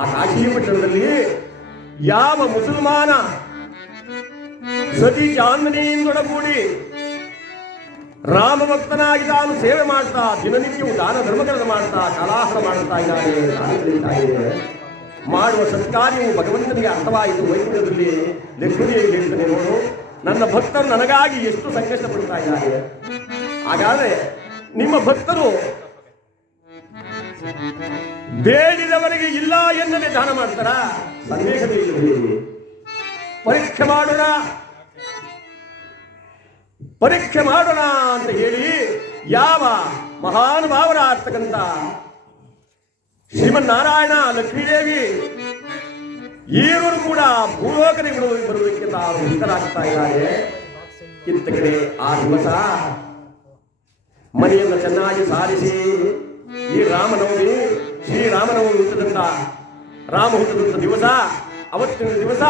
ಆ ಕಾಶಿ ಪಟ್ಟಣದಲ್ಲಿ ಯಾವ ಮುಸಲ್ಮಾನ ಸತಿ ಚಾಂದನಿಯಿಂದೊಡಗೂಡಿ ರಾಮ ಭಕ್ತನಾಗಿ ತಾನು ಸೇವೆ ಮಾಡ್ತಾ ದಿನನಿತ್ಯವೂ ದಾನ ಧರ್ಮಗಳನ್ನು ಮಾಡ್ತಾ ಕಲಾಹರ ಮಾಡುತ್ತಾ ಇದ್ದಾನೆ. ಮಾಡುವ ಸತ್ಕಾರ್ಯವು ಭಗವಂತನಿಗೆ ಅರ್ಥವಾಯಿತು. ವೈಕುಂಠದಲ್ಲಿ ಲಕ್ಷ್ಮೀದೇವಿ ಹೇಳ್ತಾನೆ, ನೋಡು ನನ್ನ ಭಕ್ತರು ನನಗಾಗಿ ಎಷ್ಟು ಸಂಕಷ್ಟ ಪಡ್ತಾ ಇದ್ದಾರೆ. ಹಾಗಾದ್ರೆ ನಿಮ್ಮ ಭಕ್ತರು ಬೇಡಿದವರಿಗೆ ಇಲ್ಲ ಎನ್ನದೆ ದಾನ ಮಾಡ್ತಾರ? ಸಂದೇಹದಲ್ಲಿ ಪರೀಕ್ಷೆ ಮಾಡೋಣ ಅಂತ ಹೇಳಿ ಯಾವ ಮಹಾನುಭಾವರಾಗ್ತಕ್ಕಂಥ ಶ್ರೀಮನ್ನಾರಾಯಣ ಲಕ್ಷ್ಮೀದೇವಿ ಈರೂ ಕೂಡ ಭೂಲೋಕರಿಗೆ ಬರುವುದಕ್ಕೆ ತಾವು ಸಿದ್ಧರಾಗ್ತಾ ಇದ್ದಾರೆ. ಇಂಥ ಕಡೆ ಆ ದಿವಸ ಮನೆಯನ್ನು ಚೆನ್ನಾಗಿ ಸಾರಿಸಿ ಈ ರಾಮನವಮಿ ಶ್ರೀರಾಮನವಮಿ ರಾಮ ಹುಟ್ಟಿದಂಥ ದಿವಸ, ಅವತ್ತಿನ ದಿವಸ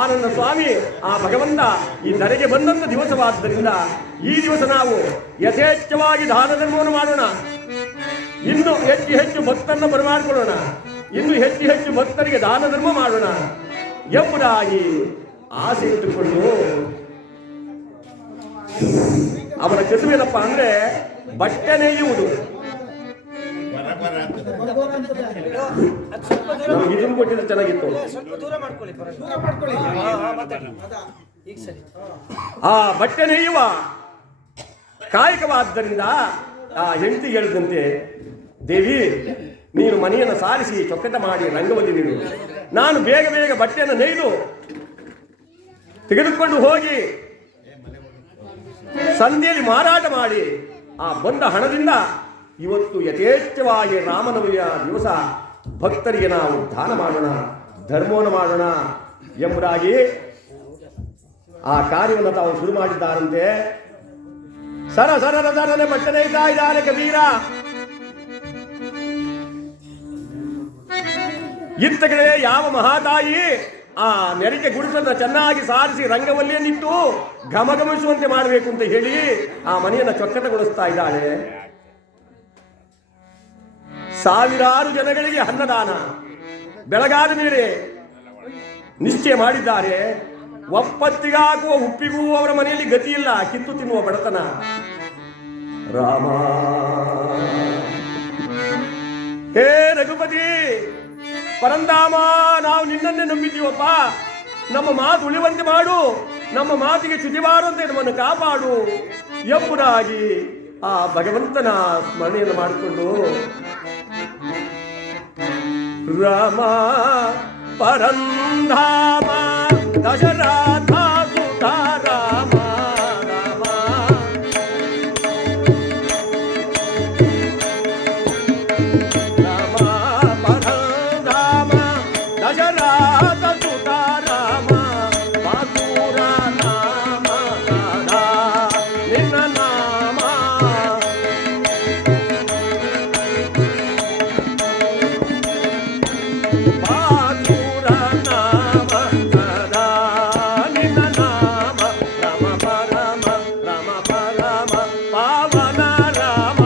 ಆನಂದ ಸ್ವಾಮಿ ಆ ಭಗವಂತ ಈ ಧರೆಗೆ ಬಂದಂಥ ದಿವಸವಾದ್ದರಿಂದ ಈ ದಿವಸ ನಾವು ಯಥೇಚ್ಛವಾಗಿ ದಾನ ಧರ್ಮವನ್ನು ಮಾಡೋಣ. ಇನ್ನು ಹೆಚ್ಚು ಭಕ್ತರನ್ನು ಬರಮಾಡಿಕೊಳ್ಳೋಣ. ಇನ್ನು ಹೆಚ್ಚು ಭಕ್ತರಿಗೆ ದಾನ ಧರ್ಮ ಮಾಡೋಣ ಎಂಬುದಾಗಿ ಆಸೆ ಇಟ್ಟುಕೊಂಡು ಅವನ ಕೆಲಸವೇನಪ್ಪ ಅಂದ್ರೆ ಬಟ್ಟೆ ನೇಯುವುದು. ಇದನ್ನು ಕೊಟ್ಟಿದ್ರೆ ಚೆನ್ನಾಗಿತ್ತು. ಆ ಬಟ್ಟೆ ನೇಯುವ ಕಾಯಕವಾದ್ದರಿಂದ ಆ ಹೆಂಡತಿ ಹೇಳಿದಂತೆ, ದೇವಿ ನೀನು ಮನೆಯನ್ನು ಸಾರಿಸಿ ಚೊಕ್ಕಟ ಮಾಡಿ ರಂಗವಲ್ಲಿ ನೀಡು, ನಾನು ಬೇಗ ಬಟ್ಟೆಯನ್ನು ನೇಯ್ದು ತೆಗೆದುಕೊಂಡು ಹೋಗಿ ಸಂಧಿಯಲ್ಲಿ ಮಾರಾಟ ಮಾಡಿ ಆ ಬಂದ ಹಣದಿಂದ ಇವತ್ತು ಯಥೇಚ್ಛವಾಗಿ ರಾಮನವಮಿಯ ದಿವಸ ಭಕ್ತರಿಗೆ ನಾವು ದಾನ ಮಾಡೋಣ, ಧರ್ಮವನ್ನು ಮಾಡೋಣ ಎಂಬುದಾಗಿ ಆ ಕಾರ್ಯವನ್ನು ತಾವು ಶುರು ಮಾಡಿದ್ದಾರಂತೆ. ಸರನೆ ಬಟ್ಟೆ ನೇಯ್ತಾ ಇದ್ದಾನೆ ಕಬೀರ. ಇತ್ತ ಕಡೆ ಯಾವ ಮಹಾತಾಯಿ ಆ ನೆರಿಗೆ ಗುಡಿಸನ್ನ ಚೆನ್ನಾಗಿ ಸಾರಿಸಿ ರಂಗವಲ್ಲಿಯನ್ನಿಟ್ಟು ಘಮಘಮಿಸುವಂತೆ ಮಾಡಬೇಕು ಅಂತ ಹೇಳಿ ಆ ಮನೆಯನ್ನು ಚೊಕ್ಕಟಗೊಳಿಸ್ತಾ ಇದ್ದಾಳೆ. ಸಾವಿರಾರು ಜನಗಳಿಗೆ ಅನ್ನದಾನ ಬೆಳಗಾದ ಮೇಲೆ ನಿಶ್ಚಯ ಮಾಡಿದ್ದಾರೆ. ಒಪ್ಪತ್ತಿಗಾಗುವ ಉಪ್ಪಿಗೂ ಅವರ ಮನೆಯಲ್ಲಿ ಗತಿಯಿಲ್ಲ, ಕಿತ್ತು ತಿನ್ನುವ ಬಡತನ. ರಾಮ ಹೇ ರಘುಪತಿ ಪರಂಧಾಮ, ನಾವು ನಿನ್ನನ್ನೇ ನಂಬಿದ್ದೀವಪ್ಪ, ನಮ್ಮ ಮಾತು ಉಳಿಯುವಂತೆ ಮಾಡು, ನಮ್ಮ ಮಾತಿಗೆ ಚ್ಯುತಿಬಾರದಂತೆ ನಮ್ಮನ್ನು ಕಾಪಾಡು ಎಂಬುದಾಗಿ ಆ ಭಗವಂತನ ಸ್ಮರಣೆಯನ್ನು ಮಾಡಿಕೊಂಡು ರಾಮ ಪರಂಧಾಮ ದಶರಥ ಸುತ ರಾಮ ರಾಮ ರಾಮ ಪರಂಧಾಮ ದಶರಥ ಸುತ ರಾಮ ಬಾಸುರ ನಾಮ ರಾಧಾ ನಿನ್ನ ನಾಮ ಬಾಸುರ ನಾಮ ರಾಧಾ ನಿನ್ನ ನಾಮ ರಾಮ ಪರಮ ಪಾವನ ರಾಮ.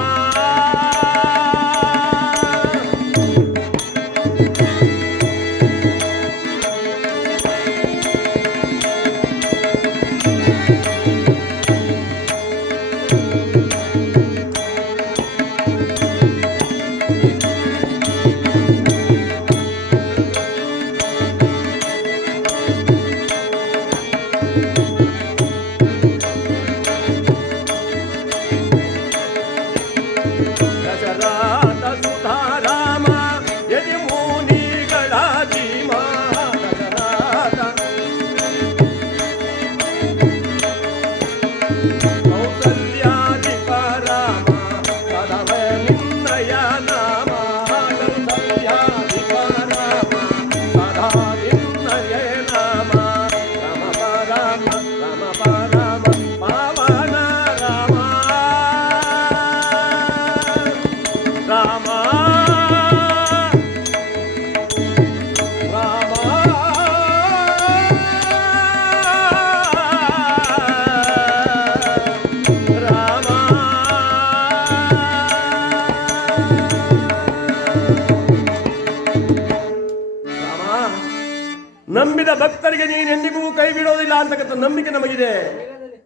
ನಂಬಿದ ಭಕ್ತರಿಗೆ ನೀನೆಂದಿಗೂ ಕೈ ಬಿಡೋದಿಲ್ಲ ಅಂತಕ್ಕಂಥ ನಂಬಿಕೆ ನಮಗಿದೆ.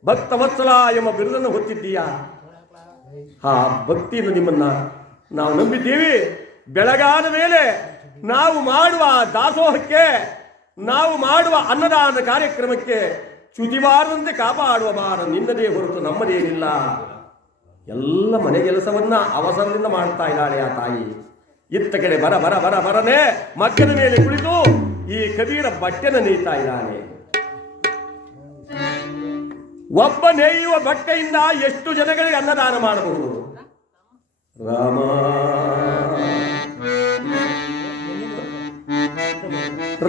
ಭಕ್ತ ವತ್ಸಲ ಎಂಬ ಬಿರುದನ್ನು ಹೊತ್ತಿದ್ದೀಯ. ಆ ಭಕ್ತಿಯಿಂದ ನಿಮ್ಮನ್ನ ನಾವು ನಂಬಿದ್ದೀವಿ. ಬೆಳಗಾದ ಮೇಲೆ ನಾವು ಮಾಡುವ ದಾಸೋಹಕ್ಕೆ, ನಾವು ಮಾಡುವ ಅನ್ನದಾನ ಕಾರ್ಯಕ್ರಮಕ್ಕೆ ಚ್ಯುತಿಬಾರದಂತೆ ಕಾಪಾಡುವ ಭಾರ ನಿನ್ನದೇ ಹೊರತು ನಮ್ಮದೇನಿಲ್ಲ. ಎಲ್ಲ ಮನೆ ಕೆಲಸವನ್ನ ಅವಸರದಿಂದ ಮಾಡ್ತಾ ಇದ್ದಾಳೆ ಆ ತಾಯಿ. ಇತ್ತ ಕಡೆ ಬರ ಬರ ಬರ ಬರನೆ ಮಕ್ಕದ ಮೇಲೆ ಕುಳಿತು ಈ ಕಬೀರ ಬಟ್ಟೆನ ನೇಯ್ತಾ ಇದ್ದಾನೆ. ಒಬ್ಬ ನೇಯುವ ಬಟ್ಟೆಯಿಂದ ಎಷ್ಟು ಜನಗಳಿಗೆ ಅನ್ನದಾನ ಮಾಡಬಹುದು? ರಾಮ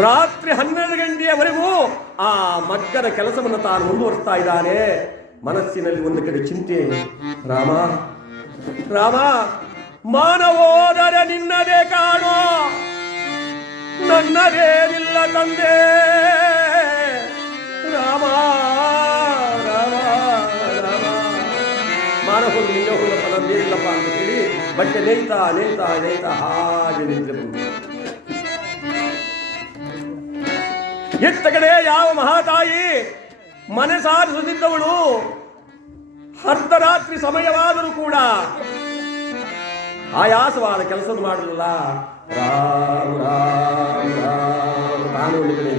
ರಾತ್ರಿ 12 ಗಂಟೆಯವರೆಗೂ ಆ ಮಗ್ಗದ ಕೆಲಸವನ್ನು ತಾನು ಮುಂದುವರಿಸ್ತಾ ಇದ್ದಾನೆ. ಮನಸ್ಸಿನಲ್ಲಿ ಒಂದು ಕಡೆ ಚಿಂತೆ. ರಾಮ ರಾಮ, ಮಾನವೋದರೆ ನಿನ್ನದೇ ಕಾಣೋ, ನನ್ನದೇನಿಲ್ಲ ತಂದೆ. ರಾಮ ರಾಮ ರಾಮ, ಮಾನವ ನಿನ್ನ ಹೋಗಪ್ಪ, ನಂದೇನಿಲ್ಲಪ್ಪ ಅಂತ ಹೇಳಿ ಬಟ್ಟೆ ನೇಯ್ತಾ ನೇಯ್ತಾ ನೇಯ್ತಾ ಹಾಗೆ ನಿದ್ರೆ ಬಂದು ಎತ್ತ ಕಡೆ ಯಾವ ಮಹಾತಾಯಿ ಮನೆ ಸಾರಿಸುತ್ತಿದ್ದವಳು ಅರ್ಧರಾತ್ರಿ ಸಮಯವಾದರೂ ಕೂಡ ಆಯಾಸವಾದ ಕೆಲಸದ ಮಾಡಲಿಲ್ಲ. ರಾಮ ರಾಮ ರಾಮ ತಾನು ಒಂದು ಕಡೆ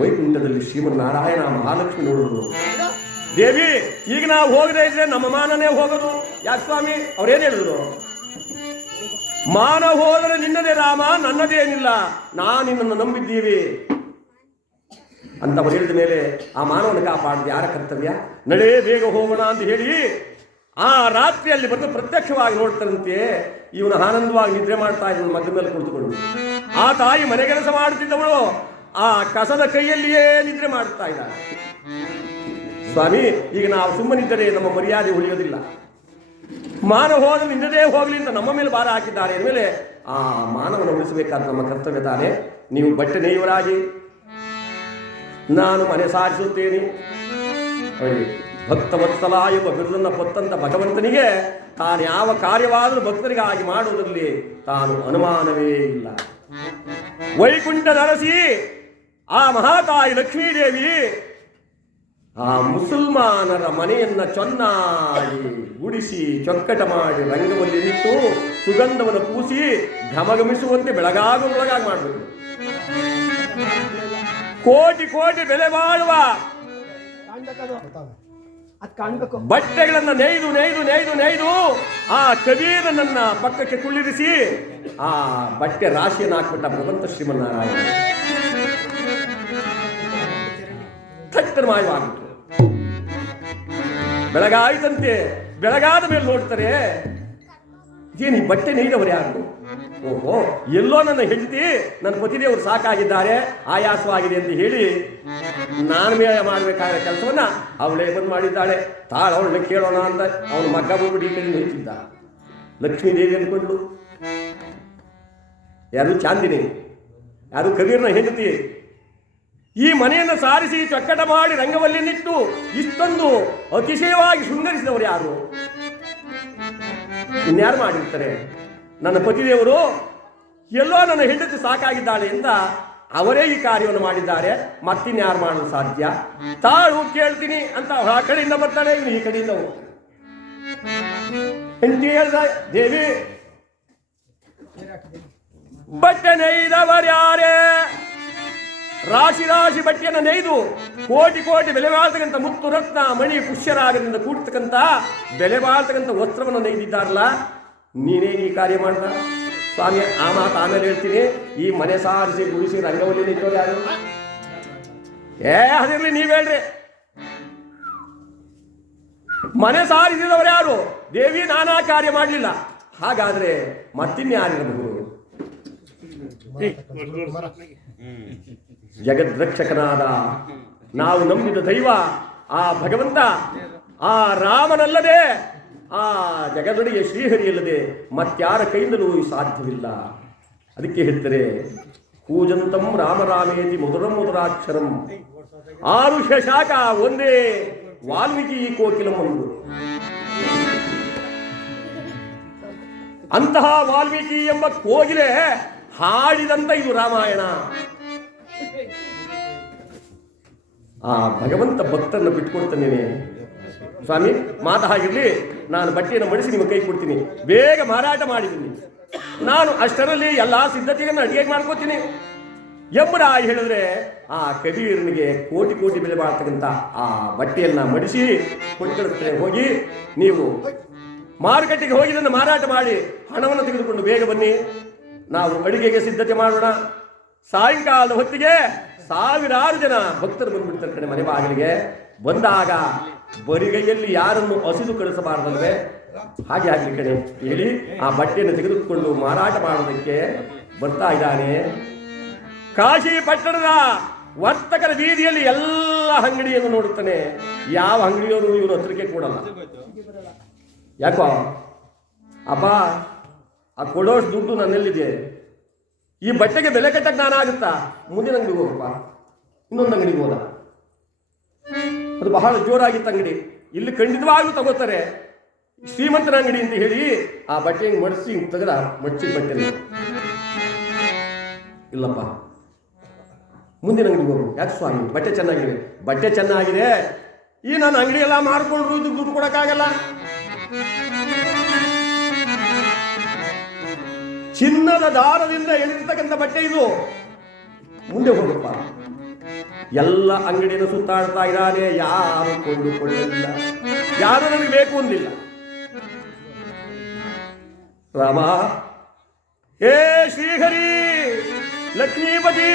ವೈಕುಂಠದಲ್ಲಿ ಶ್ರೀಮನ್ನಾರಾಯಣ ಮಹಾಲಕ್ಷ್ಮಿ ನೋಡಿದ್ರು. ದೇವಿ, ಈಗ ನಾವು ಹೋಗದೆ ಇದ್ರೆ ನಮ್ಮ ಮಾನನೇ ಹೋಗೋದು. ಯಾಕೆ ಸ್ವಾಮಿ? ಅವ್ರೇನು ಹೇಳಿದ್ರು? ಮಾನ ಹೋದರೆ ನಿನ್ನದೇ ರಾಮ, ನನ್ನದೇನಿಲ್ಲ, ನಾನು ನಿನ್ನನ್ನು ನಂಬಿದ್ದೀವಿ ಅಂತ ಅವರು ಹೇಳಿದ ಮೇಲೆ ಆ ಮಾನವನ ಕಾಪಾಡಿದ ಯಾರ ಕರ್ತವ್ಯ? ನಡೆ ಬೇಗ ಹೋಗೋಣ ಅಂತ ಹೇಳಿ ಆ ರಾತ್ರಿಯಲ್ಲಿ ಬಂದು ಪ್ರತ್ಯಕ್ಷವಾಗಿ ನೋಡ್ತಾರಂತೆ. ಇವನು ಆನಂದವಾಗಿ ನಿದ್ರೆ ಮಾಡ್ತಾ ಇದ್ದ ಮಗ್ಗ ಮೇಲೆ ಕುಳಿತುಕೊಂಡು. ಆ ತಾಯಿ ಮನೆ ಕೆಲಸ ಮಾಡುತ್ತಿದ್ದವಳು ಆ ಕಸದ ಕೈಯಲ್ಲಿಯೇ ನಿದ್ರೆ ಮಾಡ್ತಾ ಇದ್ದಾಳೆ. ಸ್ವಾಮಿ, ಈಗ ನಾವು ಸುಮ್ಮನಿದ್ದರೆ ನಮ್ಮ ಮರ್ಯಾದೆ ಉಳಿಯೋದಿಲ್ಲ. ಮಾನವ ಹೋದ್ರೆ ನಿನ್ನದೇ ಹೋಗಲಿ ಅಂತ ನಮ್ಮ ಮೇಲೆ ಭಾರ ಹಾಕಿದ್ದಾರೆ ಅಂದಮೇಲೆ ಆ ಮಾನವನ ಉಳಿಸಬೇಕಾದ ನಮ್ಮ ಕರ್ತವ್ಯ ತಾನೆ. ನೀವು ಬಟ್ಟೆ ನೇಯುವರಾಗಿ, ನಾನು ಮನೆ ಸಾರಿಸುತ್ತೇನೆ. ಭಕ್ತ ವತ್ಸಲ ಎಂಬ ಬಿರುದನ್ನು ಹೊತ್ತಂತ ಭಗವಂತನಿಗೆ ತಾನು ಯಾವ ಕಾರ್ಯವಾದರೂ ಭಕ್ತರಿಗಾಗಿ ಮಾಡುವುದರಲ್ಲಿ ತಾನು ಅನುಮಾನವೇ ಇಲ್ಲ. ವೈಕುಂಠದ ಅರಸಿ ಆ ಮಹಾತಾಯಿ ಲಕ್ಷ್ಮೀದೇವಿ ಆ ಮುಸಲ್ಮಾನರ ಮನೆಯನ್ನ ಚೆನ್ನಾಗಿ ಗುಡಿಸಿ ಚೊಕ್ಕಟ ಮಾಡಿ ರಂಗವಲ್ಲಿ ನಿಂತು ಸುಗಂಧವನ್ನು ಪೂಸಿ ಘಮಘಮಿಸುವಂತೆ ಬೆಳಗಾಗಿ ಮಾಡಬೇಕು. ಕೋಟಿ ಕೋಟಿ ಬೆಲೆ ಬಾಳುವ ಬಟ್ಟೆಗಳನ್ನ ನೇಯ್ದು ನೇಯ್ದು ನೇಯ್ದು ನೇಯ್ದು ಆ ಕಬೀರನನ್ನ ಪಕ್ಕಕ್ಕೆ ಕುಳ್ಳಿರಿಸಿ ಆ ಬಟ್ಟೆ ರಾಶಿಯನ್ನು ಹಾಕ್ಬಿಟ್ಟ ಭಗವಂತ ಶ್ರೀಮನ್ನಾರಾಯಣ. ಥಟ್ಟನ ಮಾಯವಾಗಿತ್ತು. ಬೆಳಗಾಯಿತಂತೆ. ಬೆಳಗಾದ ಮೇಲೆ ನೋಡ್ತಾರೆ, ಏನು ಈ ಬಟ್ಟೆ ನೇಯ್ದವರು ಯಾರು? ಓಹೋ, ಎಲ್ಲೋ ನನ್ನ ಹೆಂಡತಿ ನನ್ನ ಪತಿದೇವರು ಸಾಕಾಗಿದ್ದಾರೆ, ಆಯಾಸವಾಗಿದೆ ಅಂತ ಹೇಳಿ ನಾನು ಮೇಲೆ ಮಾಡಬೇಕಾದ ಕೆಲಸವನ್ನ ಅವಳೇ ಬಂದು ಮಾಡಿದ್ದಾಳೆ. ಅವಳನ್ನ ಕೇಳೋಣ ಅಂತ ಅವನ ಮಗ್ಗ ಬಂದ್ಬಿಟ್ಟು ಈ ಕಡೆ ನಿಂತಿದ್ದ. ಲಕ್ಷ್ಮೀದೇವಿ ಅನ್ಕೊಂಡ್ಲು. ಯಾರು? ಚಾಂದಿನಿ. ಯಾರು? ಕಬೀರ್ನ ಹೆಂಡತಿ. ಈ ಮನೆಯನ್ನು ಸಾರಿಸಿ ಚೊಕ್ಕಟ ಮಾಡಿ ರಂಗವಲ್ಲಿನಿಟ್ಟು ಇಷ್ಟೊಂದು ಅತಿಶಯವಾಗಿ ಶೃಂಗರಿಸಿದವರು ಯಾರು? ಇನ್ಯಾರು ಮಾಡಿರ್ತಾರೆ? ನನ್ನ ಪತಿದೇವರು ಎಲ್ಲೋ ನನ್ನ ಹೆಂಡತಿ ಸಾಕಾಗಿದ್ದಾಳೆ ಅಂತ ಅವರೇ ಈ ಕಾರ್ಯವನ್ನು ಮಾಡಿದ್ದಾರೆ. ಮತ್ತಿನ್ಯಾರು ಮಾಡಲು ಸಾಧ್ಯ? ತಾಳು ಕೇಳ್ತೀನಿ ಅಂತ ಆ ಕಡೆಯಿಂದ ಬರ್ತಾನೆ, ಇನ್ನು ಈ ಕಡೆಯಿಂದ ಹೆಂಡತಿ ಹೇಳ್ದ, ದೇವಿ ಬಟ್ಟೆ ನೇಯ್ದವರ್ಯಾರೇ? ರಾಶಿ ರಾಶಿ ಬಟ್ಟೆಯನ್ನು ನೇಯ್ದು ಕೋಟಿ ಕೋಟಿ ಬೆಲೆ ಬಾಳ್ತಕ್ಕಂಥ ಮುತ್ತು ರತ್ನ ಮಣಿ ಪುಷ್ಯರಾಗದಿಂದ ಕೂಡ್ತಕ್ಕಂಥ ಬೆಲೆ ಬಾಳ್ತಕ್ಕಂಥ ವಸ್ತ್ರವನ್ನು ನೇಯ್ದಿದ್ದಾರಲ್ಲ, ನೀನೇ ಈ ಕಾರ್ಯ ಮಾಡ್ದ? ಸ್ವಾಮಿ, ಆ ಮಾತು ಆಮೇಲೆ ಹೇಳ್ತೀನಿ. ಈ ಮನೆ ಸಾರಿಸಿ ಗುಡಿಸಿ ರಂಗವಲ್ಲಿ ನಿಂತೋರು ಯಾರು? ಅದಿರ್ಲಿ, ನೀವ್ ಹೇಳ್ರಿ. ಮನೆ ಸಾರಿಸಿದವರು ಯಾರು? ದೇವಿ, ನಾನಾ ಕಾರ್ಯ ಮಾಡಲಿಲ್ಲ. ಹಾಗಾದ್ರೆ ಮತ್ತಿನ್ಯಾರಿರಬಹುದು? ಜಗದ್ರಕ್ಷಕನಾದ ನಾವು ನಂಬಿದ ದೈವ ಆ ಭಗವಂತ, ಆ ರಾಮನಲ್ಲದೆ, ಆ ಜಗದೊಡೆಯ ಶ್ರೀಹರಿಯಲ್ಲದೆ ಮತ್ಯಾರ ಕೈಯಿಂದಲೂ ಸಾಧ್ಯವಿಲ್ಲ. ಅದಕ್ಕೆ ಹೇಳ್ತಾರೆ, ಕೂಜಂತಂ ರಾಮರಾಮೇತಿ ಮಧುರಂ ಮಧುರಾಕ್ಷರಂ, ಆರುಷ ಶಾಖ ಒಂದೇ ವಾಲ್ಮೀಕಿ ಕೋಕಿಲಂ ಒಂದು. ಅಂತಹ ವಾಲ್ಮೀಕಿ ಎಂಬ ಕೋಗಿಲೆ ಹಾಡಿದಂತ ಇದು ರಾಮಾಯಣ. ಆ ಭಗವಂತ ಭಕ್ತರನ್ನು ಬಿಟ್ಕೊಡ್ತಾನೇನೆ. ಸ್ವಾಮಿ ಮಾತು ಹಾಗಿರ್ಲಿ, ನಾನು ಬಟ್ಟೆಯನ್ನು ಮಡಿಸಿ ನಿಮ್ಮ ಕೈ ಕೊಡ್ತೀನಿ, ಬೇಗ ಮಾರಾಟ ಮಾಡಿದ್ದೀನಿ, ನಾನು ಅಷ್ಟರಲ್ಲಿ ಎಲ್ಲಾ ಸಿದ್ಧತೆಯನ್ನು ಅಡಿಗೆ ಮಾಡ್ಕೋತೀನಿ ಎಂಬುದಾಗಿ ಹೇಳಿದ್ರೆ ಆ ಕಬೀರನಿಗೆ ಕೋಟಿ ಕೋಟಿ ಬೆಲೆ ಬಾಳ್ತಕ್ಕಂಥ ಆ ಬಟ್ಟೆಯನ್ನ ಮಡಿಸಿ ಕೊಟ್ಟು ಹೋಗಿ ನೀವು ಮಾರುಕಟ್ಟೆಗೆ ಹೋಗಿ ನನ್ನ ಮಾರಾಟ ಮಾಡಿ ಹಣವನ್ನು ತೆಗೆದುಕೊಂಡು ಬೇಗ ಬನ್ನಿ, ನಾವು ಅಡಿಗೆಗೆ ಸಿದ್ಧತೆ ಮಾಡೋಣ. ಸಾಯಂಕಾಲದ ಹೊತ್ತಿಗೆ ಸಾವಿರಾರು ಜನ ಭಕ್ತರು ಬಂದ್ಬಿಡ್ತಾರೆ ಕಡೆ ಮನೆ ಬಾಗಿಲಿಗೆ. ಬಂದಾಗ ಬರಿಗೈಯಲ್ಲಿ ಯಾರನ್ನು ಹಸಿದು ಕಳಿಸಬಾರದಲ್ವೇ, ಹಾಗೆ ಆಗಲಿ ಕಣೆ ಹೇಳಿ ಆ ಬಟ್ಟೆಯನ್ನು ತೆಗೆದುಕೊಂಡು ಮಾರಾಟ ಮಾಡೋದಕ್ಕೆ ಬರ್ತಾ ಇದ್ದಾನೆ. ಕಾಶಿ ಪಟ್ಟಣದ ವರ್ತಕರ ಬೀದಿಯಲ್ಲಿ ಎಲ್ಲ ಅಂಗಡಿಯನ್ನು ನೋಡುತ್ತಾನೆ. ಯಾವ ಅಂಗಡಿಯವರು ಇವನು ಹತ್ರಕ್ಕೆ ಕೊಡಲ್ಲ. ಯಾಕೋ ಅಪ್ಪ, ಆ ಕೊಡೋಷ್ಟು ದುಡ್ಡು ನನ್ನಲ್ಲಿದೆ, ಈ ಬಟ್ಟೆಗೆ ಬೆಲೆ ಕಟ್ಟಕ್ಕೆ ನಾನಾಗುತ್ತಾ? ಮುಂದಿನ ಅಂಗಡಿಗೆ ಹೋಗಪ್ಪ, ಇನ್ನೊಂದು ಅಂಗಡಿಗೆ ಹೋದ. ಅದು ಬಹಳ ಜೋರಾಗಿತ್ತು ಅಂಗಡಿ, ಇಲ್ಲಿ ಖಂಡಿತವಾಗ್ಲೂ ತಗೋತಾರೆ, ಶ್ರೀಮಂತನ ಅಂಗಡಿ ಅಂತ ಹೇಳಿ ಆ ಬಟ್ಟೆ ಮಡಿಸಿ ತೆಗೆದ. ಮಡಿಸಿದ ಬಟ್ಟೆ ಇಲ್ಲಪ್ಪ, ಮುಂದಿನ ಅಂಗಡಿಗೆ ಹೋಗು. ಯಾಕೆ ಸ್ವಾಮಿ? ಬಟ್ಟೆ ಚೆನ್ನಾಗಿದೆ. ಬಟ್ಟೆ ಚೆನ್ನಾಗಿದೆ, ಈ ನಾನು ಅಂಗಡಿ ಎಲ್ಲ ಮಾರ್ಕೊಂಡ್ರು ಇದು ದುಡ್ಡು ಕೊಡಕ್ಕಾಗಲ್ಲ. ಚಿನ್ನದ ದಾರದಿಂದ ಎಳೆದಿರ್ತಕ್ಕಂಥ ಬಟ್ಟೆ ಇದು, ಮುಂದೆ ಹೋಗಪ್ಪ. ಎಲ್ಲ ಅಂಗಡಿಯನ್ನು ಸುತ್ತಾಡ್ತಾ ಇದ್ದಾನೆ, ಯಾರು ಕೊಂಡುಕೊಳ್ಳಲಿಲ್ಲ, ಯಾರು ನನಗೆ ಬೇಕು ಅಂದಿಲ್ಲ. ರಾಮ, ಹೇ ಶ್ರೀಹರಿ ಲಕ್ಷ್ಮೀಪತಿ,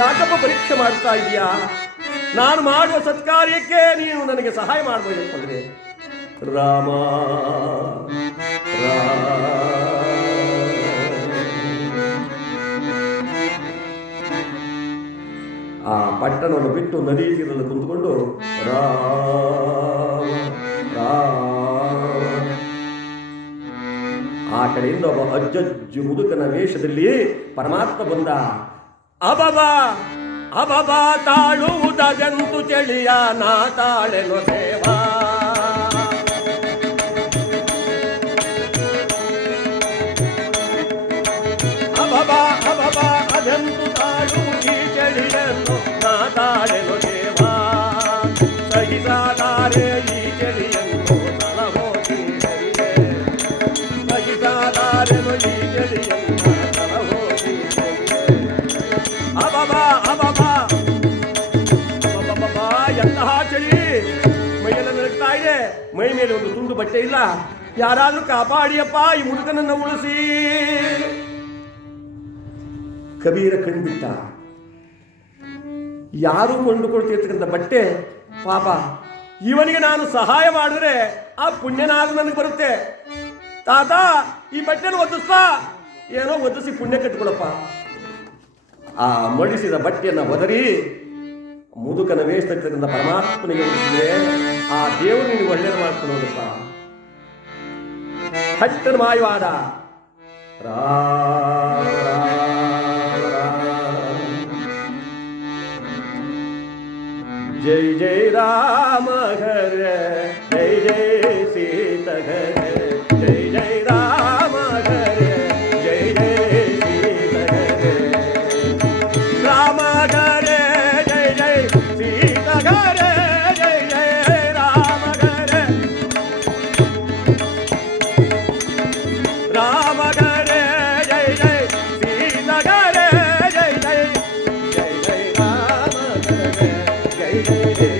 ಯಾಕಪ್ಪ ಪರೀಕ್ಷೆ ಮಾಡ್ತಾ ಇದೀಯಾ? ನಾನು ಮಾಡುವ ಸತ್ಕಾರ್ಯಕ್ಕೆ ನೀನು ನನಗೆ ಸಹಾಯ ಮಾಡಬೇಕಂದ್ರೆ. ರಾಮ ಆ ಪಟ್ಟಣವನ್ನು ಬಿಟ್ಟು ನದಿ ತೀರದಲ್ಲಿ ಕುಂತ್ಕೊಂಡು ಆ ಕಡೆಯಿಂದ ಒಬ್ಬ ಅಜ್ಜಜ್ಜು ಮುದುಕನ ವೇಷದಲ್ಲಿ ಪರಮಾತ್ಮ ಬಂದ. ಅಬಬಾ ಅಬಬಾ ತಾಳುವುದಗಂತು ಚಳಿಯ ನಾ ತಾಳೆನು ದೇವಾ, ಅಬಬಾ ಅಬಬಾ ಅದಂತು ತಾಳು ಈ ಚಳಿಯನ್ನು ನಾ ತಾಳೆನು ದೇವಾ, ಸಹಿಸಲಾರೆ ಈ ಚಳಿಯನ್ನು ತಲಹೋಗಿ ಹರಿಯೇ, ಸಹಿಸಲಾರೆನು ಈ ಚಳಿಯನ್ನು ತಲಹೋಗಿ ಅಬಬಾ ಅಬಬಾ ಅಬಬಾ. ಎಂತಹ ಚಳಿ, ಮೈಯೆಲ್ಲ ನಡುಗ್ತಾ ಇದೆ, ಮೈ ಮೇಲೆ ಒಂದು ತುಂಡು ಬಟ್ಟೆ ಇಲ್ಲ. ಯಾರಾದ್ರೂ ಕಾಪಾಡಿಯಪ್ಪ, ಈ ಮುದುಕನನ್ನು ಉಳಿಸಿ. ಕಬೀರ ಕಣ್ಬಿಟ್ಟ. ಯಾರು ಕೊಂಡುಕೊಳ್ತಿರ್ತಕ್ಕಂಥ ಬಟ್ಟೆ, ಪಾಪ ಇವನಿಗೆ ನಾನು ಸಹಾಯ ಮಾಡಿದ್ರೆ ಆ ಪುಣ್ಯನಾದ್ರೂ ನನಗೆ ಬರುತ್ತೆ. ತಾತ ಈ ಬಟ್ಟೆನ ಒದಿಸ್ತಾ, ಏನೋ ಒದಿಸಿ ಪುಣ್ಯ ಕಟ್ಕೊಳಪ್ಪ. ಆ ಮಡಿಸಿದ ಬಟ್ಟೆಯನ್ನು ಒದರಿ ಮುದುಕನ ವೇಷತಕ್ಕಂಥ ಪರಮಾತ್ಮನಿಗೆ ಉಳಿಸಿದ್ರೆ ಆ ದೇವರು ನಿನಗೆ ಒಳ್ಳೆಯದು ಮಾಡ್ಕೊಂಡು ಹೋಗಪ್ಪ. ಹಟ್ಟನ ಮಾಯವಾದ. ಜೈ ಜೈ ರಾಮ ಘರ, ಜೈ ಜೈ ಸೀತಾ ಘರ, ಜೈ ಜೈ ರಾಮ ಘರ, ಜೈ ಜೈ ಸೀತಾ ಘರ, ರಾಮ ಘರ ಜೈ ಜೈ ಸೀತಾ ಘರ, ಜೈ ಜೈ ರಾಮ ಘರ, ರಾಮ ಘರ ಜೈ ಜೈ ಸೀತಾ ಘರ, ಜೈ ಜೈ ಜೈ ಜೈ ರಾಮ ಘರ, ಜೈ ಜೈ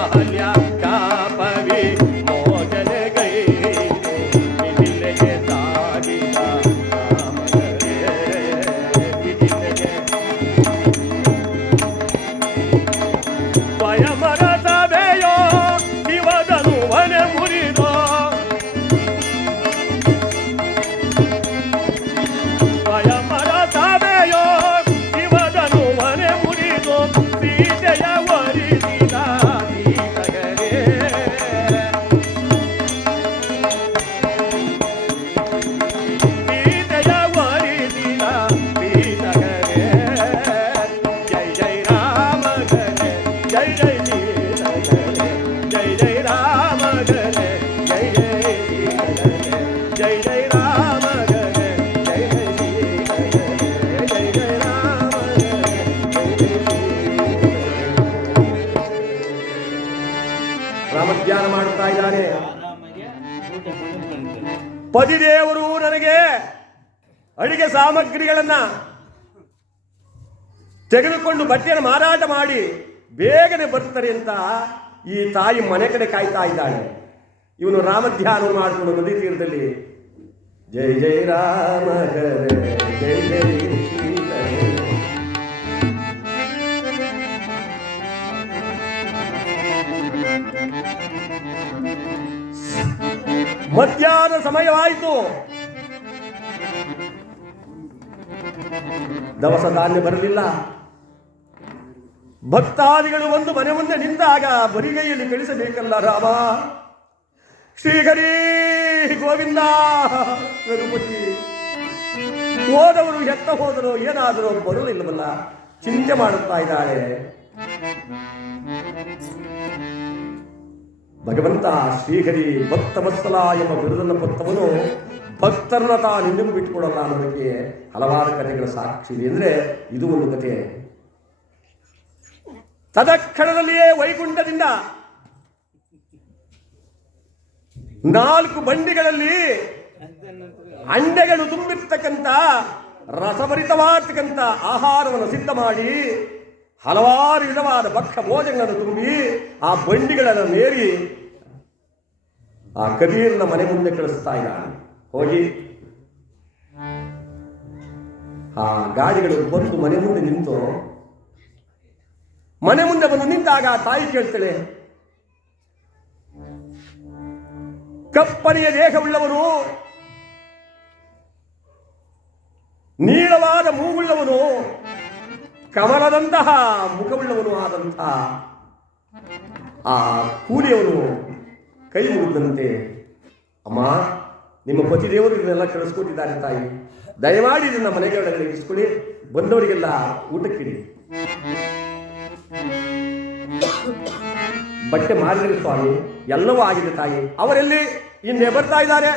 ಅಹಲ್ಯ ಕಾಪವಿ ಮೋಚನೆಗೈದು ಮಿಥಿಲೆಗೆ ಸಾಗಿದ ರಾಮನರೇ ಮಿಥಿಲೆಗೆ ಸ್ವಯಂವರ ಸಭೆಯೋ ಶಿವದನು ಮನೆ ಮುರಿದೋ ಸ್ವಯಂವರ ಸಭೆಯೋ ಶಿವದನು ಮನೆ ಮುರಿದೋ ಸೀತೆಯ ವರಿಸಿದ ಸೀತಗರೇ ಸೀತೆಯ ವರಿಸಿದ ಸೀತಗರೇ ಜೈ ಜೈ ರಾಮ ಗಣೆ ಜೈ ಜೈ ಸೀತಗರೇ ಜೈ ಜೈ ರಾಮ ಗಣೆ ಜೈ ಜೈ ಸೀತಗರೇ ಜೈ ಜೈ ರಾಮ ಗಣೆ ಜೈ ಜೈ ಸೀತಗರೇ ಜೈ ಜೈ ರಾಮ ಗಣೆ ಜೈ ಜೈ ರಾಮಧ್ಯಾನ ಮಾಡುತ್ತಾ ಇದ್ದಾನೆ. ಪತಿದೇವರು ನನಗೆ ಅಡಿಗೆ ಸಾಮಗ್ರಿಗಳನ್ನ ತೆಗೆದುಕೊಂಡು ಬಟ್ಟೆಯನ್ನು ಮಾರಾಟ ಮಾಡಿ ಬೇಗನೆ ಬರ್ತಾರೆ ಅಂತ ಈ ತಾಯಿ ಮನೆ ಕಡೆ ಕಾಯ್ತಾ ಇದ್ದಾಳೆ. ಇವನು ರಾಮಧ್ಯಾನ ಮಾಡಿಕೊಂಡು ನದಿ ತೀರದಲ್ಲಿ ಜೈ ಜೈ ರಾಮ ಹರೇ ಜೈ ಜೈ ಶ್ರೀಹರೇ. ಮಧ್ಯಾಹ್ನ ಸಮಯವಾಯಿತು. ದವಸ ಧಾನ್ಯ ಬರಲಿಲ್ಲ. ಭಕ್ತಾದಿಗಳು ಒಂದು ಮನೆ ಮುಂದೆ ನಿಂತಾಗ ಬರಿಗೈಯಲ್ಲಿ ಕಳಿಸಬೇಕಲ್ಲ ರಾಮ. ಶ್ರೀಹರಿ ಗೋವಿಂದ ರಘುಪತಿ ಹೋದವರು ಎತ್ತ ಹೋದರು ಏನಾದರೂ ಬರಲಿಲ್ಲವಲ್ಲ ಚಿಂತೆ ಮಾಡುತ್ತಾ ಇದ್ದಾಳೆ. ಭಗವಂತ ಶ್ರೀಹರಿ ಭಕ್ತ ವತ್ಸಲ ಎಂಬ ಬಿರುದನ್ನು ಪತ್ತವನು ಭಕ್ತರನ್ನ ತಾನೆಂದಿಗೂ ಬಿಟ್ಟುಕೊಡಲ್ಲ ಅನ್ನೋದಕ್ಕೆ ಹಲವಾರು ಕಥೆಗಳ ಸಾಕ್ಷಿ ಇದೆ. ಅಂದರೆ ಇದು ಒಂದು ಕಥೆ. ತದಕ್ಷಣದಲ್ಲಿಯೇ ವೈಕುಂಠದಿಂದ 4 ಬಂಡಿಗಳಲ್ಲಿ ಅಂಡೆಗಳು ತುಂಬಿರ್ತಕ್ಕಂಥ ರಸಭರಿತವಾಗ್ತಕ್ಕಂಥ ಆಹಾರವನ್ನು ಸಿದ್ಧ ಮಾಡಿ ಹಲವಾರು ವಿಧವಾದ ಭಕ್ಷ್ಯ ಭೋಜನಗಳನ್ನು ತುಂಬಿ ಆ ಬಂಡಿಗಳನ್ನು ನೇರಿ ಆ ಕಬೀರನ ಮನೆ ಮುಂದೆ ಕಳಿಸ್ತಾ ಇದ್ದಾನೆ. ಹೋಗಿ ಆ ಗಾಡಿಗಳು ಬಂದು ಮನೆ ಮುಂದೆ ನಿಂತು ಮನೆ ಮುಂದೆ ಬಂದು ನಿಂತಾಗ ತಾಯಿ ಕೇಳ್ತಾಳೆ, ಕಪ್ಪನೆಯ ದೇಹವುಳ್ಳವನು, ನೀಳವಾದ ಮೂಗುಳ್ಳವನು, ಕಮಲದಂತಹ ಮುಖವುಳ್ಳವನು ಆದಂತಹ ಆ ಕೂಲಿಯವನು ಕೈ ಮುಗಿದಂತೆ, ಅಮ್ಮ ನಿಮ್ಮ ಪತಿದೇವರು ಇದನ್ನೆಲ್ಲ ಕಳಿಸ್ಕೊಟ್ಟಿದ್ದಾರೆ ತಾಯಿ, ದಯಮಾಡಿ ಇದನ್ನ ಮನೆಗೆ ಇಸ್ಕೊಳ್ಳಿ, ಬಂದವರಿಗೆಲ್ಲ ಊಟಕ್ಕಿಡಿ. ಬಟ್ಟೆ ಮಾರಿದರೆ ಸ್ವಾಮಿ ಎಲ್ಲವೂ ಆಗಿದೆ ತಾಯಿ. ಅವರೆಲ್ಲಿ ಹಿಂದೆ ಬರ್ತಾ ಇದ್ದಾರೆ.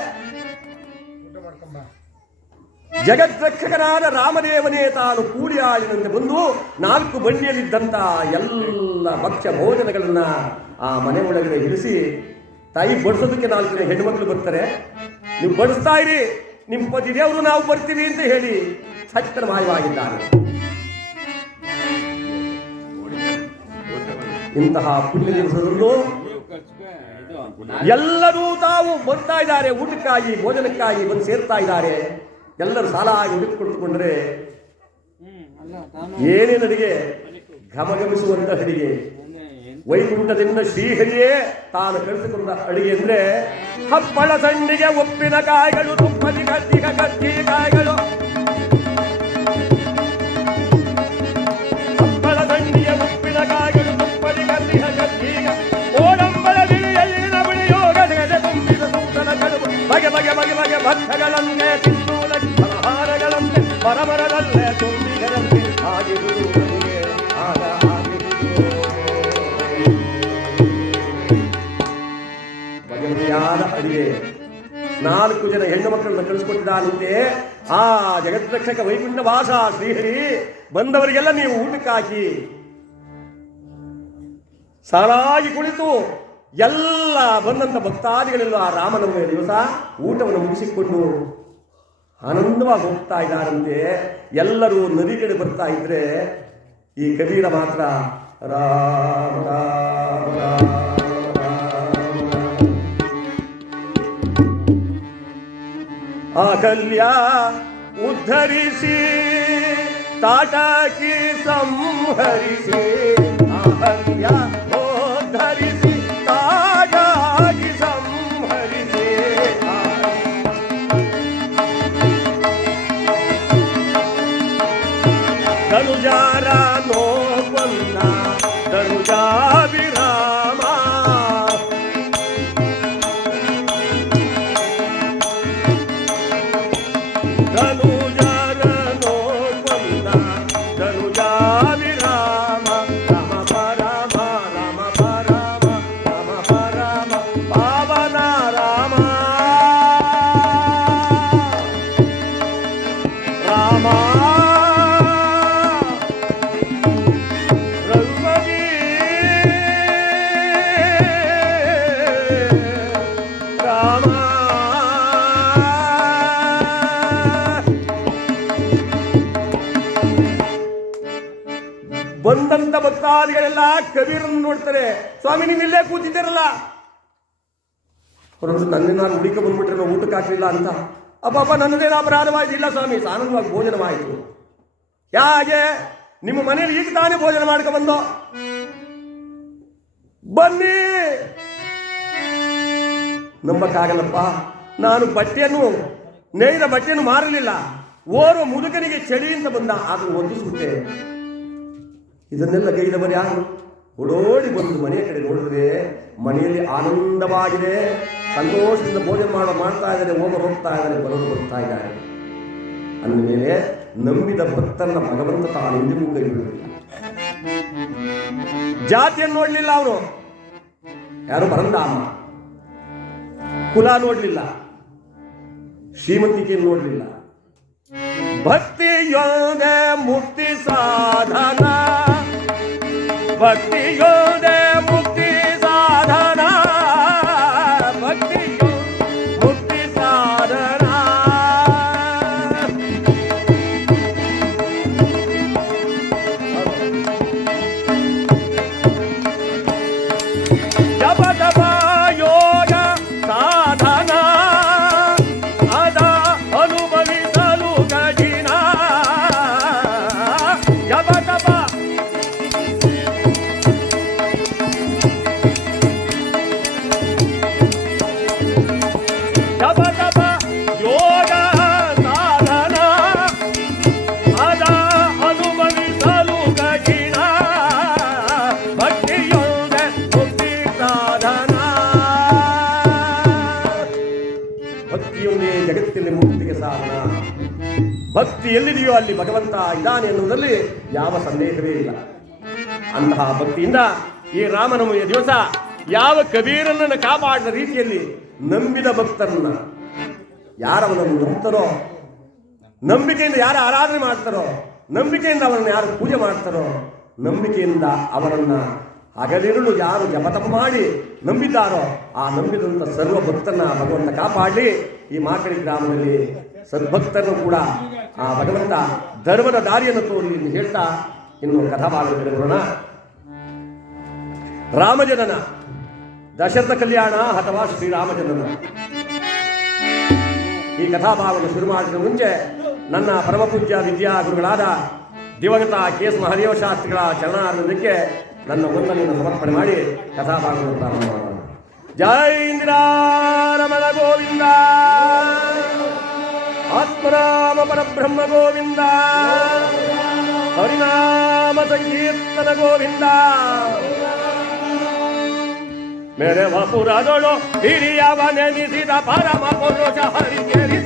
ಜಗದ್ರಕ್ಷಕನಾದ ರಾಮದೇವನೇ ತಾನು ಕೂಡಿ ಆಳಿನಂತೆ ಬಂದು 4 ಬಂಡಿಯಲ್ಲಿದ್ದಂಥ ಎಲ್ಲ ಭಕ್ಷ್ಯ ಭೋಜನಗಳನ್ನ ಆ ಮನೆ ಒಳಗಡೆ ಇರಿಸಿ, ತಾಯಿ ಬಡಿಸೋದಕ್ಕೆ 4 ಜನ ಹೆಣ್ಣುಮಕ್ಳು ಬರ್ತಾರೆ, ನೀವು ಬಡಿಸ್ತಾ ಇರಿ, ನಿಮ್ಮ ಪತಿದೇವರು ನಾವು ಬರ್ತೀವಿ ಅಂತ ಹೇಳಿ ಸತ್ಯನ ಮಾಯವಾಗಿದ್ದಾನೆ. ಇಂತಹ ಪುಣ್ಯ ದಿವಸದಲ್ಲೂ ಎಲ್ಲರೂ ತಾವು ಬರ್ತಾ ಇದ್ದಾರೆ, ಊಟಕ್ಕಾಗಿ ಭೋಜನಕ್ಕಾಗಿ ಬಂದು ಸೇರ್ತಾ ಇದ್ದಾರೆ. ಎಲ್ಲರೂ ಸಾಲ ಆಗಿ ಹುಡುಕಿಕೊಟ್ಟುಕೊಂಡ್ರೆ ಏನೇನು ಅಡಿಗೆ, ಘಮಘಮಿಸುವಂತ ಅಡಿಗೆ, ವೈಕುಂಠದಿಂದ ಶ್ರೀಹರಿಯೇ ತಾನು ಕಳಿಸಿಕೊಂಡ ಅಡಿಗೆ ಅಂದ್ರೆ ಹಪ್ಪಳ ಸಂಡಿಗೆ ಉಪ್ಪಿನಕಾಯಿಗಳು, ತುಪ್ಪದಿ ಕಜ್ಜಿಕಾಯಿಗಳು, ಹಪ್ಪಳ ಸಂಡಿಗೆ ಉಪ್ಪಿನಕಾಯಿಗಳು, ತುಪ್ಪದಿ ಕಜ್ಜಿಗ, ಓಡಂಬಳ ಬಿಳಿಯಲ್ಲಿನ ಬಿಳಿಯೋಗ ತುಂಬಿದ ಸೂತನ ಕಡುಬು, ಬಗೆ ಬಗೆ ಬಗೆ ಬಗೆ ಭಕ್ತಗಳನ್ನೇ ತಿಂದು ಆಹಾರಗಳಂತೆ ಮರಮರದಲ್ಲೇ ತುಂಬಿಗರಂತೆ ಆಗಿರುವುದು ಆಗ ಬಗೆಬಗೆಯಾದ ಅಡಿಗೆ 4 ಜನ ಹೆಣ್ಣು ಮಕ್ಕಳನ್ನು ಕಳಿಸ್ಕೊಟ್ಟಿದ್ದಾನಂತೆ. ಆ ಜಗದ್ರಕ್ಷಕ ವೈಕುಂಠ ವಾಸ ಶ್ರೀಹರಿ ಬಂದವರಿಗೆಲ್ಲ ನೀವು ಊಟಕ್ಕೆ ಹಾಕಿ ಸಾಲಾಗಿ ಕುಳಿತು ಎಲ್ಲ ಬಂದಂತ ಭಕ್ತಾದಿಗಳೆಲ್ಲ ಆ ರಾಮನವಮಿಯ ದಿವಸ ಊಟವನ್ನು ಮುಗಿಸಿಕೊಂಡು ಆನಂದವಾಗಿ ಹೋಗ್ತಾ ಇದ್ದಾರಂತೆ. ಎಲ್ಲರೂ ನದಿ ಕಡೆ ಬರ್ತಾ ಇದ್ರೆ ಈ ಕಬೀರ ಮಾತ್ರ ರಾಮ ರಾಮ ರಾಮ ಅಕಲ್ಯ ಉದ್ಧರಿಸಿ ತಾಟಕಿ ಸಂಹರಿಸಿ ಅಕಲ್ಯ ಉದ್ಧರಿಸಿ ತಾಟಕಿ ಸಂಹರಿಸಿ ಧನುಜಾರ ನೋವನ್ನ ಧನುಜಾಭಿರಾಮ ಧನುಜಾರ ನೋವನ್ನ ಧನುಜಾಭಿರಾಮ ರಾಮ ಪರಮ ರಾಮ ಪರಮ ರಾಮ ಪರಮ ಪಾವನ ರಾಮ ರಾಮ ಬಂದಂತ ಭಕ್ತಾದಿಗಳೆಲ್ಲ ಕಬೀರನ್ನು ನೋಡ್ತಾರೆ. ಸ್ವಾಮಿ ನೀವು ಇಲ್ಲೇ ಕೂತಿದ್ದೀರಲ್ಲ, ಹೊರಟು ನನ್ನೇ ನಾನು ಹುಡುಕ ಬಂದ್ಬಿಟ್ರೆ ನಾವು ಊಟಕ್ಕೆ ಹಾಕಲಿಲ್ಲ ಅಂತ. ಅಪ್ಪ ನನ್ನದೇನು ಅಪರಾಧವಾಯ್ತು? ಇಲ್ಲ ಸ್ವಾಮಿ, ಸಾನಂದವಾಗಿ ಭೋಜನವಾಯಿತು. ಯಾಕೆ ನಿಮ್ಮ ಮನೇಲಿ ಈಗ ತಾನೇ ಭೋಜನ ಮಾಡ್ಕೊ ಬಂದೋ, ಬನ್ನಿ. ನಂಬಕ್ಕಾಗಲ್ಲಪ್ಪ, ನಾನು ಬಟ್ಟೆಯನ್ನು ನೇಯ್ದ ಬಟ್ಟೆಯನ್ನು ಮಾರಲಿಲ್ಲ. ಓರ್ವ ಮುದುಕನಿಗೆ ಚಳಿ ಅಂತ ಬಂದ, ಅದನ್ನು ಒದಿಸ್ಬಿಟ್ಟೆ. ಇದನ್ನೆಲ್ಲ ಗೈದವರು ಯಾರು? ಓಡೋಡಿ ಬಂದು ಮನೆಯ ಕಡೆ ನೋಡಿದ್ರೆ ಮನೆಯಲ್ಲಿ ಆನಂದವಾಗಿದೆ, ಸಂತೋಷದಿಂದ ಭೋಜನ ಮಾಡ್ತಾ ಇದ್ದಾರೆ, ಹೋಗ್ತಾ ಇದ್ದಾರೆ, ಬರೋದು ಬರ್ತಾ ಇದ್ದಾರೆ. ಅಂದಮೇಲೆ ನಂಬಿದ ಭಕ್ತರನ್ನ ಭಗವಂತ ತಾನು ಎಂದಿಗೂ ಕೈ ಬಿಡಲಿಲ್ಲ. ಜಾತಿಯನ್ನು ನೋಡಲಿಲ್ಲ ಅವರು, ಯಾರು ಪರಂಧಾಮ. ಕುಲ ನೋಡಲಿಲ್ಲ, ಶ್ರೀಮಂತಿಕೆಯನ್ನು ನೋಡಲಿಲ್ಲ. ಭಕ್ತಿಯೋದೆ ಮುಕ್ತಿ ಸಾಧನ, ಭಕ್ತಿಯೋದೆ ಮುಕ್ತಿ ಸಾಧನ, ಭಕ್ತಿಯೋ ಮುಕ್ತಿ ಸಾಧನ. ಜಪ ಜಪ ಯೋಗ ಸಾಧನ, ಅದ ಅನುಭವಿಸಲು ಕಠಿಣ. ಜಪ ಜಪ ಜಪ ಜಪ ಯೋಗ ಸಾಧನ, ಅದ ಅನುಭವಿಸಲು ಕಠಿಣ. ಭಕ್ತಿಯೊಂದೆ ಮುಕ್ತಿ ಸಾಧನ, ಭಕ್ತಿಯೊಂದೇ ಜಗತ್ತಿನಲ್ಲಿ ಮುಕ್ತಿಗೆ ಸಾಧನ. ಭಕ್ತಿ ಎಲ್ಲಿದೆಯೋ ಅಲ್ಲಿ ಭಗವಂತ ಇದ್ದಾನೆ ಎನ್ನುವುದರಲ್ಲಿ ಯಾವ ಸಂದೇಹವೇ ಇಲ್ಲ. ಅಂತಹ ಭಕ್ತಿಯಿಂದ ಈ ರಾಮನವಮಿಯ ದಿವಸ ಯಾವ ಕಬೀರನನ್ನು ಕಾಪಾಡಿದ ರೀತಿಯಲ್ಲಿ ನಂಬಿದ ಭಕ್ತರನ್ನ, ಯಾರವನನ್ನು ನಂಬ್ತಾರೋ, ನಂಬಿಕೆಯಿಂದ ಯಾರು ಆರಾಧನೆ ಮಾಡ್ತಾರೋ, ನಂಬಿಕೆಯಿಂದ ಅವರನ್ನು ಯಾರು ಪೂಜೆ ಮಾಡ್ತಾರೋ, ನಂಬಿಕೆಯಿಂದ ಅವರನ್ನ ಹಗಲಿರುಳು ಯಾರು ಜಪತಪ ಮಾಡಿ ನಂಬಿದ್ದಾರೋ ಆ ನಂಬಿದಂಥ ಸರ್ವ ಭಕ್ತರನ್ನ ಭಗವಂತ ಕಾಪಾಡಲಿ. ಈ ಮಾಕಳಿ ಗ್ರಾಮದಲ್ಲಿ ಸದ್ಭಕ್ತರನ್ನು ಕೂಡ ಆ ಭಗವಂತ ಧರ್ಮದ ದಾರಿಯನ್ನು ತೋರಲಿ ಎಂದು ಹೇಳ್ತಾ ಇನ್ನು ಕಥಾಭಾಗದಲ್ಲಿ ಬರೋಣ. ರಾಮಜನನ, ದಶರಥ ಕಲ್ಯಾಣ ಅಥವಾ ಶ್ರೀರಾಮಜನನ ಈ ಕಥಾಭಾಗವನ್ನು ಶುರು ಮಾಡಿದ ಮುಂಚೆ ನನ್ನ ಪರಮಪೂಜ್ಯ ವಿದ್ಯಾಗುರುಗಳಾದ ದಿವಂಗತ ಕೆ.ಎಸ್. ಮಹದೇವ ಶಾಸ್ತ್ರಿಗಳ ಚರಣಾರ್ಧಕ್ಕೆ ನನ್ನ ವಂದನೆಯನ್ನು ಸಮರ್ಪಣೆ ಮಾಡಿ ಕಥಾಭಾಗವನ್ನು ಪ್ರಾರಂಭ ಮಾಡೋಣ. ಜೈ ಇಂದಿರಾರಮಣ ಗೋವಿಂದ, ಆತ್ಮರಾಮ ಪರಬ್ರಹ್ಮ ಗೋವಿಂದ, ಹರಿನಾಮ ಸಂಕೀರ್ತನ ಗೋವಿಂದ. ಮೇರೆ ವಪುರದೊಳು ಹಿರಿಯವ ನೆನೆಸಿದ ಪರಮ ಪುರುಷ ಹರಿಕೆರಿ